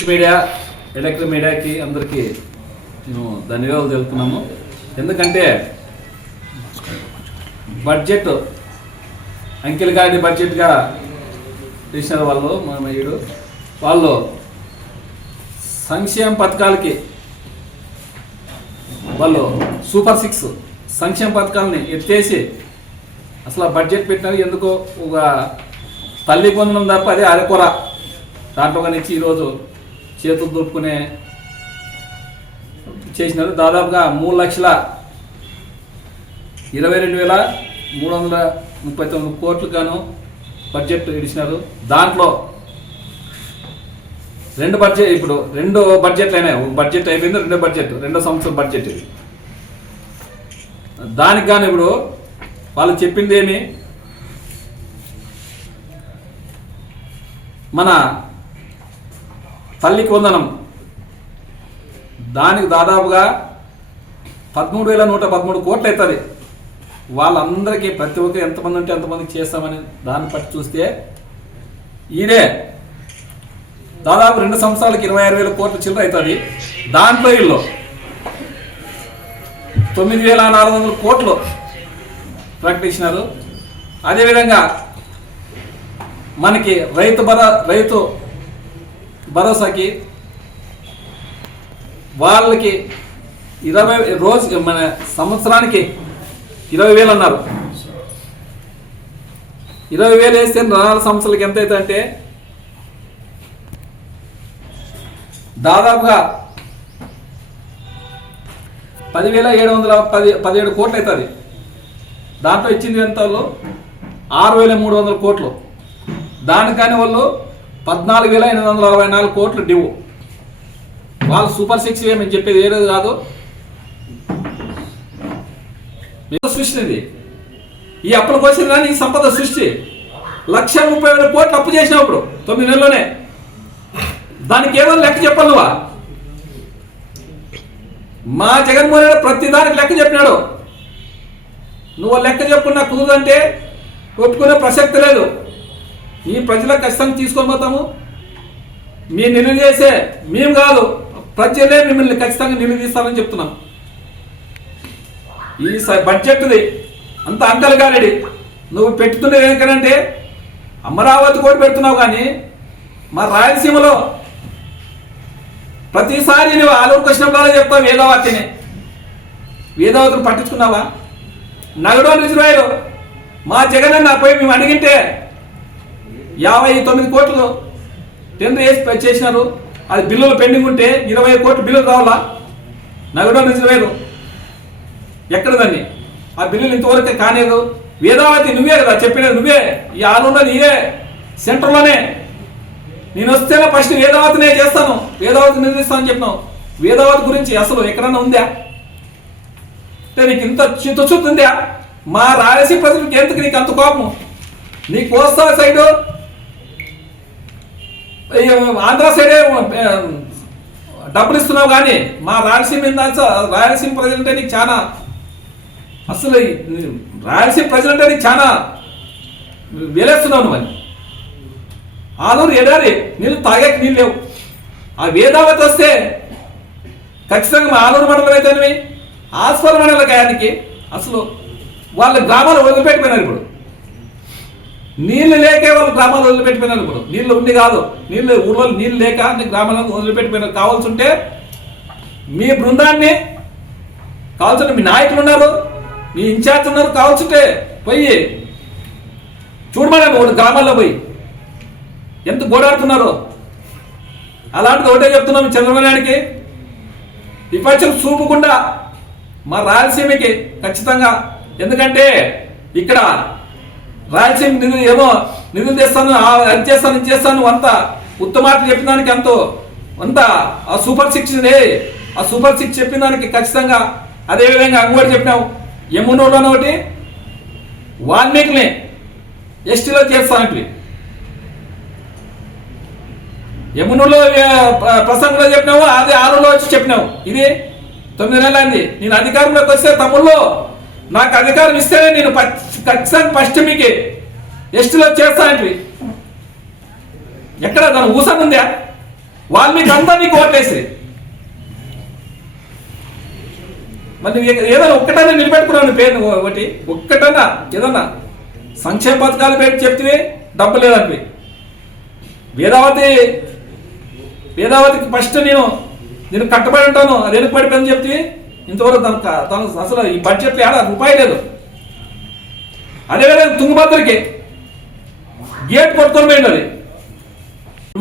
Print media electric మీడియాకి అందరికీ నేను ధన్యవాదాలు తెలుపుతున్నాము. ఎందుకంటే బడ్జెట్ అంకెలు గారి బడ్జెట్గా చేసిన వాళ్ళు మా మయుడు వాళ్ళు సంక్షేమ పథకాలకి వాళ్ళు సూపర్ సిక్స్ సంక్షేమ పథకాలని ఎత్తేసి అసలు ఆ బడ్జెట్ పెట్టినారు ఎందుకో ఒక తల్లి పొందడం తప్ప అదే అరకొర. దాంట్లో కనిచ్చి ఈరోజు చేతులు దొరుకునే చేసినారు. దాదాపుగా మూడు లక్షల ఇరవై రెండు వేల మూడు వందల ముప్పై తొమ్మిది కోట్లుగాను బడ్జెట్ ఇడిచినారు. దాంట్లో రెండు బడ్జెట్ ఇప్పుడు రెండు బడ్జెట్లు అయినాయి. ఒక బడ్జెట్ అయిపోయింది రెండో బడ్జెట్. రెండో సంవత్సరం బడ్జెట్ ఇది. దానికి కానీ ఇప్పుడు వాళ్ళు చెప్పింది ఏమి? మన తల్లికి వందనం. దానికి దాదాపుగా పదమూడు వేల నూట పదమూడు కోట్లు అవుతుంది. వాళ్ళందరికీ ప్రతి ఒక్కరు ఎంతమంది ఉంటే ఎంతమందికి చేస్తామని దాన్ని బట్టి చూస్తే ఇదే దాదాపు రెండు సంవత్సరాలకి ఇరవై ఆరు వేల కోట్ల చిల్లర అవుతుంది. దాంట్లో ఇల్లు తొమ్మిది వేల నాలుగు వందల కోట్లు ప్రకటించినారు. అదేవిధంగా మనకి రైతు భర రైతు భరోసాకి వాళ్ళకి ఇరవై రోజు మన సంవత్సరానికి ఇరవై వేలు అన్నారు. ఇరవై వేలు వేస్తే నాలుగు సంవత్సరాలకి ఎంత అవుతుంది అంటే దాదాపుగా పదివేల ఏడు వందల పది పదిహేడు కోట్లు అవుతుంది దాంట్లో ఇచ్చింది ఎంత వాళ్ళు ఆరు వేల మూడు వందల కోట్లు. దానికని వాళ్ళు పద్నాలుగు వేల ఎనిమిది వందల అరవై నాలుగు కోట్లు డివు. వాళ్ళు సూపర్ సిక్స్ ఏమని చెప్పేది ఏది కాదు మీరు సృష్టి ఈ అప్పుల కోసం ఈ సంపద సృష్టి. లక్ష ముప్పై వేల కోట్లు అప్పు చేసినప్పుడు తొమ్మిది నెలలోనే దానికి ఏదో లెక్క చెప్పాలి నువ్వా. మా జగన్మోహన్ రెడ్డి ప్రతి దానికి లెక్క చెప్పినాడు. నువ్వు లెక్క చెప్పుకున్నా కుదరదంటే ఒప్పుకునే ప్రసక్తి లేదు. ఈ ప్రజలకు ఖచ్చితంగా తీసుకొని పోతాము. మీ నిలువ చేసే మేము కాదు ప్రజలే మిమ్మల్ని ఖచ్చితంగా నిలదీస్తామని చెప్తున్నాం. ఈ బడ్జెట్ది అంత అంకలు కాలేడి నువ్వు పెట్టుతున్నది ఏంటంటే అమరావతి కూడా పెడుతున్నావు కానీ మా రాయలసీమలో ప్రతిసారి నువ్వు ఆలూరు కృష్ణంలో చెప్తావు వేదావతిని వేదావతిని పట్టించుకున్నావా? నగడో రిజర్వాయరు మా జగన్ అన్న పోయి మేము అడిగింటే యాభై తొమ్మిది కోట్లు టెండర్ వేసి చేసినారు. అది బిల్లులు పెండింగ్ ఉంటే ఇరవై కోట్లు బిల్లులు రావాలా? నగడో రిజర్వాయరు ఎక్కడ దాన్ని? ఆ బిల్లులు ఇంతవరకు కాలేదు వేదావతి నువ్వే కదా చెప్పినది నువ్వే. ఈ ఆలూరులో నీవే. సెంటర్లోనే నేను వస్తేనే ఫస్ట్ వేదావతినే చేస్తాను. వేదావతి నిర్మిస్తాను చెప్పినావు. వేదావతి గురించి అసలు ఎక్కడన్నా ఉందా? అంటే నీకు ఇంత చిత్తశుద్ధి ఉందా మా రాయలసీమ ప్రజలకు ఎందుకు నీకు అంత కోపం? నీకు కోస్తా సైడు ఆంధ్ర సైడే డబ్బులు ఇస్తున్నావు కానీ మా రాయలసీమ మీద రాయలసీమ ప్రజలంటే నీకు చాలా అసలు రాయలసీమ ప్రజలంటే నీకు చాలా వేలేస్తున్నావు నువ్వు అని. ఆలూరు ఎడారి నీళ్ళు తాగేకి నీళ్ళు లేవు. ఆ వేదావతి వస్తే ఖచ్చితంగా మా ఆలూరు మండలం అయితేనేమి? ఆస్పర్ మండల గాయానికి అసలు వాళ్ళ గ్రామాలు వదిలిపెట్టిపోయినారు ఇప్పుడు. నీళ్ళు లేకే వాళ్ళు గ్రామాలు వదిలిపెట్టిపోయినారు ఇప్పుడు. నీళ్ళు ఉండి కాదు. నీళ్ళు ఊళ్ళో నీళ్ళు లేక అన్ని గ్రామాలను వదిలిపెట్టిపోయినారు. కావాల్సి ఉంటే మీ బృందాన్ని కావాల్సిన మీ నాయకులు ఉన్నారు మీ ఇన్ఛార్జ్ ఉన్నారు కావాల్సి ఉంటే పోయి చూడమని ఒకటి గ్రామాల్లో పోయి. ఎంత గోడాడుతున్నారో. అలాంటిది ఒకటే చెప్తున్నాం చంద్రబాబు నాయుడికి. విపక్షం చూపకుండా మా రాయలసీమకి ఖచ్చితంగా. ఎందుకంటే ఇక్కడ రాయలసీమ నిధులు ఏమో నిధులు తెస్తాను అది చేస్తాను ఇది చేస్తాను అంత ఉత్తమాటలు చెప్పిన దానికి ఎంతో అంత ఆ సూపర్ సిక్స్ నే ఆ సూపర్ సిక్స్ చెప్పిన దానికి ఖచ్చితంగా అదేవిధంగా అంగోటి చెప్పినావు. యమునూరులోనే ఒకటి వాల్మీకిని ఎస్టీలో చేస్తాను యమునలో ప్రసంగంలో చెప్పినావు? అదే ఆరులో వచ్చి చెప్పినావు. ఇది తొమ్మిది నెలలు అయింది. నేను అధికారంలోకి వస్తే తమ్ముళ్ళు నాకు అధికారం ఇస్తేనే నేను పచ్- ఫస్ట్ మీకు ఎస్టీలో చేస్తానంటివి ఎక్కడ? దాని ఊసం ఉందా వాళ్ళు మీకు అంతా నీకు ఓట్లేసి మరి ఏదైనా ఒక్కటైనా నిలబెట్టుకున్నాను పేరు ఒకటి. ఒక్కటన్నా ఏదన్నా సంక్షేమ పథకాలు పేరు చెప్తే డబ్బు లేదనివి వేదావతి వేదావతికి ఫస్ట్ నేను నేను కట్టబడి ఉంటాను. అది ఎందుకు పడిపోయిందని చెప్తే ఇంతవరకు తనకు తను అసలు ఈ బడ్జెట్లో ఏడా రూపాయి లేదు. అదేవిధంగా తుంగభద్రకి గేట్ కొట్టుకొని పోయింది అది.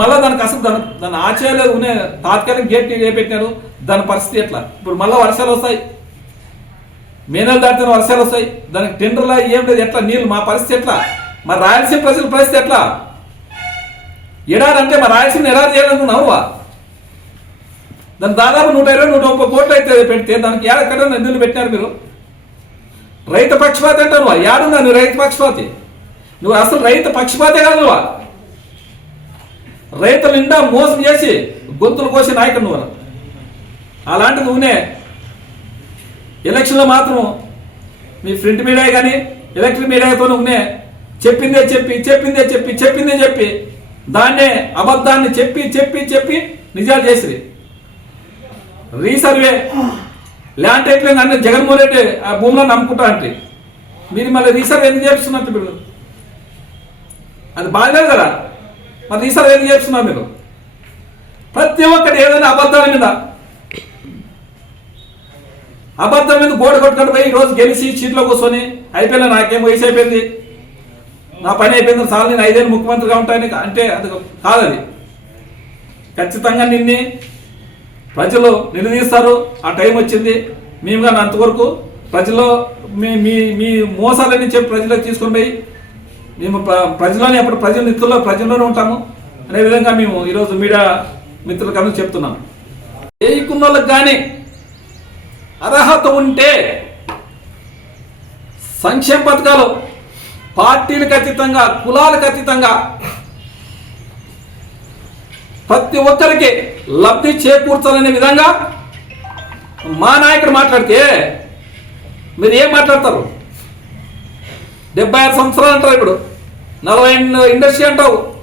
మళ్ళీ దానికి అసలు దాని దాని ఆచర్యాలు ఉన్న తాత్కాలిక గేట్ పెట్టినారు? దాని పరిస్థితి ఎట్లా? ఇప్పుడు మళ్ళీ వర్షాలు వస్తాయి. మే నెల దాటిన వర్షాలు వస్తాయి. దానికి టెండర్లా ఏం లేదు. ఎట్లా? నీళ్ళు మా పరిస్థితి ఎట్లా? మా రాయలసీమ ప్రజల పరిస్థితి ఎట్లా? ఎడారి అంటే మా రాయలసీమను ఎడారి చేయాలనుకున్నావు దాని దాదాపు నూట ఇరవై నూట ముప్పై కోట్లు అయితే పెడితే దానికి ఏడక్కడ నిధులు పెట్టినారు మీరు? రైతు పక్షపాతి అంటావు నువ్వు. ఏడున్నా నువ్వు రైతు పక్షపాతి. నువ్వు అసలు రైతు పక్షపాతే కాదు నువ్వు. రైతుల నిండా మోసం చేసి గొంతులు కోసి నాయకుడు నువ్వు. అలాంటి నువ్వునే ఎలక్షన్లో మాత్రం మీ ప్రింట్ మీడియా కానీ ఎలక్ట్రిక్ మీడియాతో నువ్వునే చెప్పిందే చెప్పి చెప్పిందే చెప్పి చెప్పిందే చెప్పి దాన్నే అబద్ధాన్ని చెప్పి చెప్పి చెప్పి నిజాలు చేసి రీసర్వే. ల్యాండ్ టైటిలింగ్ అంటే జగన్మోహన్ రెడ్డి ఆ భూమిలో నమ్ముకుంటా అంటే. మీరు మళ్ళీ రీసర్వ్ ఎందుకు చేస్తున్నారు మీరు? అది బాగలేదు కదా. మరి రీసర్వ్ ఎందుకు చేస్తున్నారు మీరు? ప్రతి ఒక్కటి ఏదైనా అబద్ధాల మీద. అబద్ధం మీద గోడ కొట్టుకుంటూ పోయి ఈరోజు రోజు గెలిచి చీట్లో కూర్చొని అయిపోయినా నాకేం వయసు అయిపోయింది? నా పని అయిపోయింది సార్ నేను ఐదేళ్ళు ముఖ్యమంత్రిగా ఉంటాయని అంటే అది కాదది ఖచ్చితంగా నిన్నే ప్రజలు నిలదీస్తారు ఆ టైం వచ్చింది. మేము కానీ అంతవరకు ప్రజలు మీ మీ మీ మోసాలన్నీ చెప్పి ప్రజలకు తీసుకుని పోయి మేము ప్ర- ప్రజలోనే ఎప్పుడు ప్రజల నిత్యంలో ప్రజల్లోనే ఉంటాము. అనే విధంగా మేము ఈరోజు మీడియా మిత్రులకు చెప్తున్నాం. చేయకున్న వాళ్ళకి కానీ అర్హత ఉంటే సంక్షేమ పథకాలు పార్టీలకు అతీతంగా కులాలకు అతీతంగా ప్రతి ఒక్కరికి లబ్ధి చేకూర్చాలనే విధంగా మా నాయకుడు మాట్లాడితే మీరు ఏం మాట్లాడతారు? డెబ్బై ఆరు సంవత్సరాలు అంటారు ఇప్పుడు. నలభై ఇండస్ట్రీ అంటావు.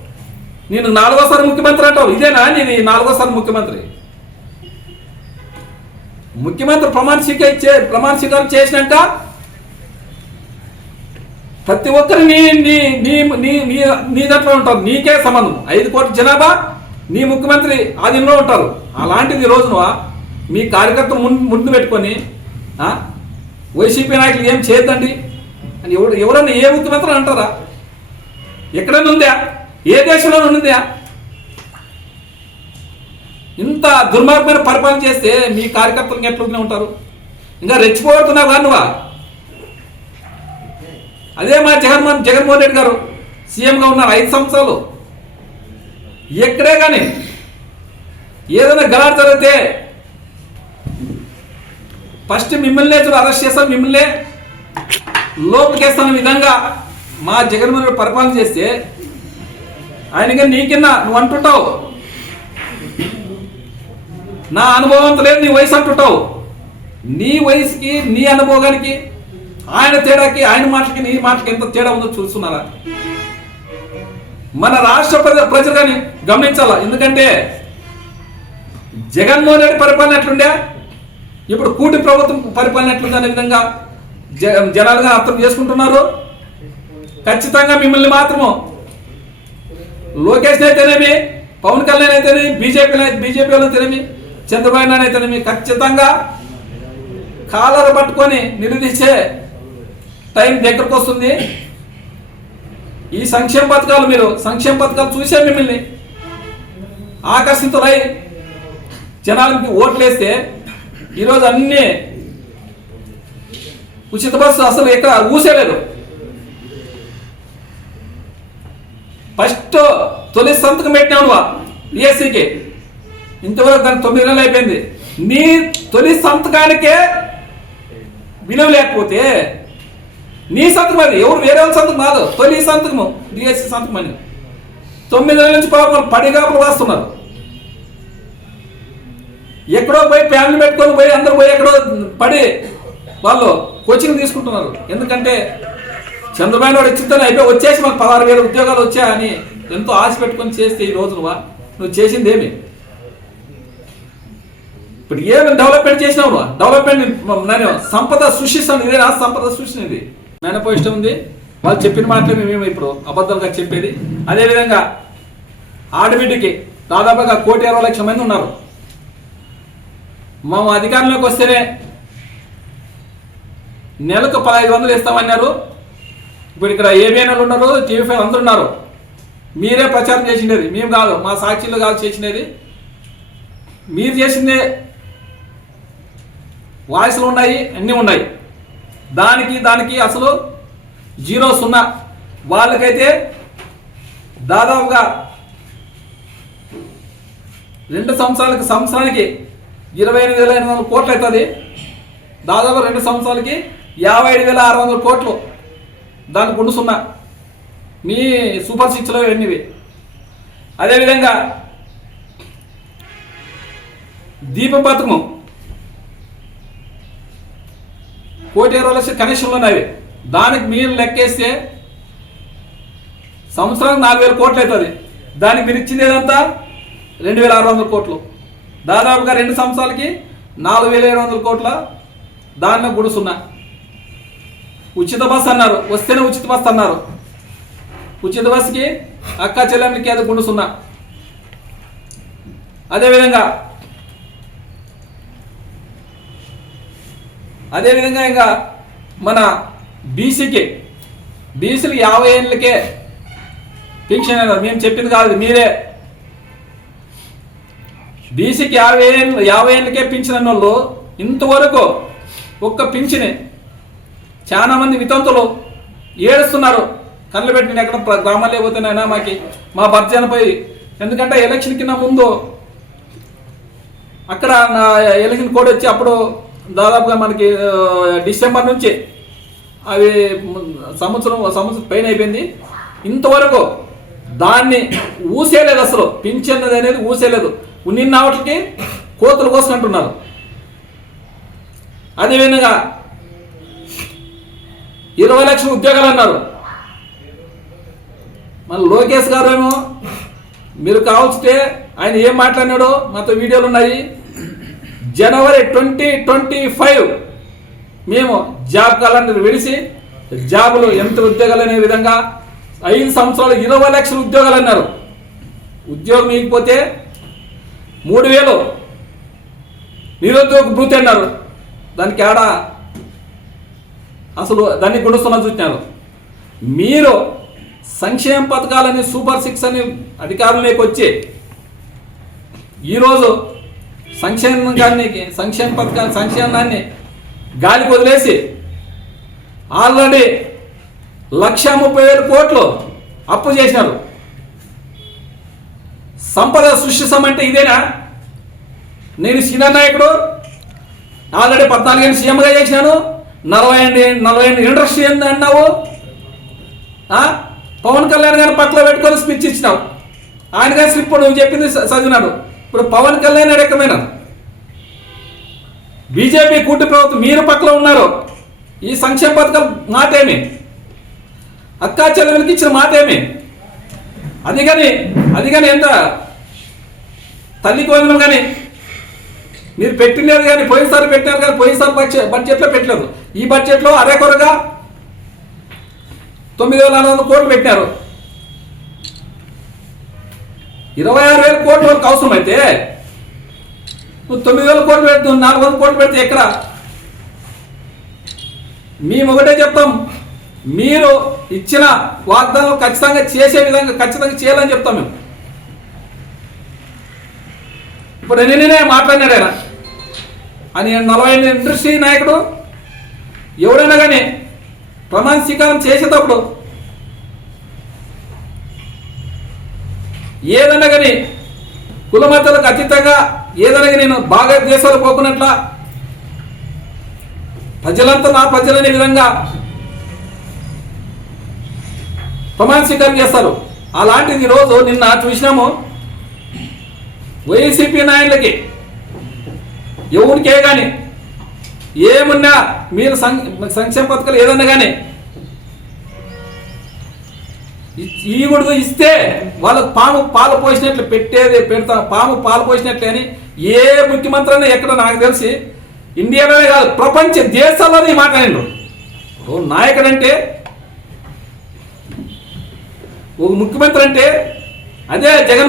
నేను నాలుగోసారి ముఖ్యమంత్రి అంటావు. ఇదేనా? నేను నాలుగోసారి ముఖ్యమంత్రి. ముఖ్యమంత్రి ప్రమాణ స్వీకారం చే ప్రమాణ స్వీకారం చేసినాక ప్రతి ఒక్కరు నీ నీ నీ నీ నీ నీ దాంట్లో ఉంటారు. నీకే సంబంధం. ఐదు కోట్ల జనాభా. నీ ముఖ్యమంత్రి ఆధీనంలో ఉంటారు. అలాంటిది ఈ రోజున మీ కార్యకర్తలు ముందు ముందు పెట్టుకొని వైసీపీ నాయకులు ఏం చేయొద్దండి? అని ఎవరు ఎవరన్నా ఏ ముఖ్యమంత్రి అంటారా? ఎక్కడైనా ఉందా? ఏ దేశంలో ఉందా? ఇంత దుర్మార్గమైన పరిపాలన చేస్తే మీ కార్యకర్తలు ఎట్లా ఉంటారు? ఇంకా రెచ్చిపోతున్నావు కానీ నువ్వా? అదే మా జగన్మోహన్ జగన్మోహన్ రెడ్డి గారు సీఎంగా ఉన్నారు ఐదు సంవత్సరాలు. ఎక్కడే కానీ ఏదైనా గలాట్ జరిగితే ఫస్ట్ మిమ్మల్నే చూడు అరెస్ట్ చేస్తాం మిమ్మల్నే లోపలికేస్తున్న విధంగా మా జగన్మోహన్ రెడ్డి పరిపాలన చేస్తే ఆయనగా నీకిన్నా నువ్వు అంటుంటావు. నా అనుభవం అంత లేదు నీ వయసు అంటుంటావు. నీ వయసుకి నీ అనుభవానికి ఆయన తేడాకి ఆయన మాటకి నీ మాటకి ఎంత తేడా ఉందో చూస్తున్నారా? మన రాష్ట్ర ప్రజ ప్రజలు కానీ గమనించాలా? ఎందుకంటే జగన్మోహన్ రెడ్డి పరిపాలన ఎట్లుండే? ఇప్పుడు కూటి ప్రభుత్వం పరిపాలన ఎట్లుందనే అనే విధంగా జ జనాలుగా అర్థం చేసుకుంటున్నారు. ఖచ్చితంగా మిమ్మల్ని మాత్రము లోకేష్ అయితేనేమి పవన్ కళ్యాణ్ అయితేనేమి బీజేపీ బీజేపీ అయితేనేమి చంద్రబాబు నాయుడు అయితేనేమి ఖచ్చితంగా కాలర్ పట్టుకొని నిలదీసే టైం దగ్గరకు వస్తుంది ఈ సంక్షేమ పథకాలు మీరు సంక్షేమ పథకాలు చూసే మిమ్మల్ని. ఆకర్షితులై జనాలకి ఓట్లేస్తే ఈరోజు అన్ని ఉచిత బస్సు అసలు ఎక్కడ ఊసేలేదు. ఫస్ట్ తొలి సంతకం పెట్టినావు డిఎస్సికి ఇంతవరకు దానికి తొమ్మిది నెలలు అయిపోయింది. నీ తొలి సంతకానికే విలువ లేకపోతే నీ సంతకం అది. ఎవరు వేరే వాళ్ళ సంతకం కాదు. తొలి సంతకము. డిఎస్సి సంతకం అని. తొమ్మిది నెలల నుంచి పాపం పడిగాపులు వాస్తున్నారు ఎక్కడో పోయి ఫ్యామిలీ పెట్టుకొని పోయి అందరూ పోయి ఎక్కడో పడి వాళ్ళు కోచింగ్ తీసుకుంటున్నారు. ఎందుకంటే చంద్రబాబు నాయుడు వచ్చిందని అయిపోయి వచ్చేసి మాకు పదహారు వేల ఉద్యోగాలు వచ్చాయని ఎంతో ఆశ పెట్టుకొని చేస్తే ఈ రోజు నువ్వు చేసింది ఏమి? ఇప్పుడు ఏమి డెవలప్మెంట్ చేసినావు డెవలప్మెంట్ నేను సంపద సృష్టిస్తాను. ఇదే నా సంపద సృష్టించింది మేనపోయిష్టం ఉంది. వాళ్ళు చెప్పిన మాటలే మేము ఇప్పుడు అబద్ధాలుగా చెప్పేది. అదేవిధంగా ఆడబిడ్డకి దాదాపుగా కోటి ఇరవై లక్షల మంది ఉన్నారు. మేము అధికారంలోకి వస్తేనే నెలకు పదహైదు వందలు ఇస్తామన్నారు. ఇప్పుడు ఇక్కడ ఏబిఎన్ఎల్ ఉన్నారు టీవీ ఫైవ్ అందరు ఉన్నారు. మీరే ప్రచారం చేసినది మేము కాదు మా సాక్షిలో కాదు చేసినది మీరు చేసిందే వాయిస్లు ఉన్నాయి అన్నీ ఉన్నాయి. దానికి దానికి అసలు జీరో సున్నా. వాళ్ళకైతే దాదాపుగా రెండు సంవత్సరాలకి సంవత్సరానికి ఇరవై ఎనిమిది వేల ఎనిమిది వందల కోట్లు అవుతుంది. దాదాపు రెండు సంవత్సరాలకి యాభై ఐదు వేల ఆరు వందల కోట్లు దానికి ఉండు సున్నా. మీ సూపర్ సిక్స్లో ఎన్నివి అదేవిధంగా దీప పథకం కోటి ఇరవై లక్షల కనెక్షన్లు ఉన్నాయి దానికి మీరు లెక్కేస్తే సంవత్సరానికి నాలుగు వేల కోట్లు అవుతుంది. దానికి మీరు ఇచ్చింది ఏదంతా? రెండు వేల ఆరు వందల కోట్లు. దాదాపుగా రెండు సంవత్సరాలకి నాలుగు వేల ఏడు వందల కోట్ల దానిలో గుడుసున్నా ఉచిత బస్ అన్నారు. వస్తేనే ఉచిత బస్ అన్నారు. ఉచిత బస్కి అక్క చెల్లెమ్మకి అది గుండుసున్నా అదేవిధంగా అదేవిధంగా ఇంకా మన బీసీకి బీసీలు యాభై ఏళ్ళకే పింఛన్ మేము చెప్పింది కాదు మీరే. బీసీకి యాభై ఏళ్ళు యాభై ఏళ్ళకే పింఛన్ అన్న వాళ్ళు ఇంతవరకు ఒక్క పింఛని చాలామంది వితంతులు ఏడుస్తున్నారు. కళ్ళు పెట్టిన ఎక్కడ ప్ర- గ్రామాల్లో మాకి? మా భర్జనపై ఎందుకంటే ఎలక్షన్ కింద ముందు అక్కడ నా ఎలక్షన్ కోడ్ వచ్చి అప్పుడు దాదాపుగా మనకి డిసెంబర్ నుంచి అవి సంవత్సరం సంవత్సరం పైన అయిపోయింది. ఇంతవరకు దాన్ని ఊసేయలేదు అసలు. పింఛన్నది అనేది ఊసేయలేదు నిన్న వాటికి కోతులు కోసం అంటున్నారు అదేవిధంగా ఇరవై లక్షల ఉద్యోగాలు అన్నారు. మన లోకేష్ గారు ఏమో మీరు కావాల్సితే ఆయన ఏం మాట్లాడినాడో మాతో వీడియోలు ఉన్నాయి. జనవరి ట్వంటీ ట్వంటీ ఫైవ్ మేము జాబ్ క్యాలెండర్ విడిసి జాబులు ఎంత ఉద్యోగాలు అనే విధంగా ఐదు సంవత్సరాలు ఇరవై లక్షల ఉద్యోగాలు అన్నారు. ఉద్యోగం ఇకపోతే మూడు వేలు నిరుద్యోగ భృతి అన్నారు. దానికి ఆడ అసలు దాన్ని గుండుస్తున్నా చూసినారు మీరు సంక్షేమ పథకాలని సూపర్ సిక్స్ అని అధికారంలోకి వచ్చి ఈరోజు సంక్షేమాన్ని సంక్షేమ పథకాలు సంక్షేమాన్ని గాలికి వదిలేసి ఆల్రెడీ లక్ష ముప్పై వేల కోట్లు అప్పు చేసినారు. సంపద సృష్టిస్తామంటే ఇదేనా? నేను సీనియర్ నాయకుడు ఆల్రెడీ పద్నాలుగేళ్ళు సీఎంగా చేసినాను. నలభై ఎనిమిది నలభై ఎనిమిది ఇండస్ట్రీ ఏంది అన్నావు? పవన్ కళ్యాణ్ గారిని పక్కలో పెట్టుకొని స్పీచ్ ఇచ్చినావు. ఆయన గారి స్లిప్ నువ్వు చెప్పింది చదివినాడు ఇప్పుడు పవన్ కళ్యాణ్ ఎడకమైన బీజేపీ కూటి ప్రభుత్వం మీరు పక్కలో ఉన్నారు. ఈ సంక్షేమ పథకం మాట ఏమి అక్కా చెల్లెలకి ఇచ్చిన మాట ఏమి అది కానీ అది కానీ ఎంత? తల్లికి వందనం కానీ మీరు పెట్టినది కానీ పోయినసారి పెట్టినారు కానీ పోయినసారి బడ్జెట్ బడ్జెట్లో పెట్టలేదు. ఈ బడ్జెట్లో అరే కొరగా తొమ్మిది వేల నాలుగు వందల కోట్లు పెట్టినారు. ఇరవై ఆరు వేల కోట్ల వరకు అవసరమైతే అయితే నువ్వు తొమ్మిది వేల కోట్లు పెడుతుంది నాలుగు వందల కోట్లు పెడితే ఎక్కడ? మేము ఒకటే చెప్తాం. మీరు ఇచ్చిన వాగ్దానం ఖచ్చితంగా చేసే విధంగా ఖచ్చితంగా చేయాలని చెప్తాం మేము. ఇప్పుడు నిన్ననే మాట్లాడినాడు ఆయన? అని నలభై ఎనిమిది ఇండస్ట్రీ నాయకుడు. ఎవరైనా కానీ ప్రమాణ స్వీకారం చేసేటప్పుడు ఏదన్నా కానీ కులమతలకు అతీతంగా ఏదైనా కానీ నేను బాగా దేశాలు పోకున్నట్ల ప్రజలంతా నా ప్రజలనే విధంగా ప్రమాణ స్వీకారం చేస్తారు. అలాంటిది ఈరోజు నిన్న చూసినాము. వైసీపీ నాయకులకి ఎవరికే కానీ ఏమున్నా మీరు సం సంక్షేమ పథకాలు ఏదన్నా కానీ ఈగుడు ఇస్తే వాళ్ళకు పాము పాలు పోసినట్లు పెట్టేది పెడతా. పాము పాలు పోసినట్లు అని ఏ ముఖ్యమంత్రి అయినా ఎక్కడ నాకు తెలిసి ఇండియాలోనే కాదు ప్రపంచ దేశాల్లోనే ఈ ఓ నాయకుడు అంటే ఒక ముఖ్యమంత్రి అంటే అదే జగన్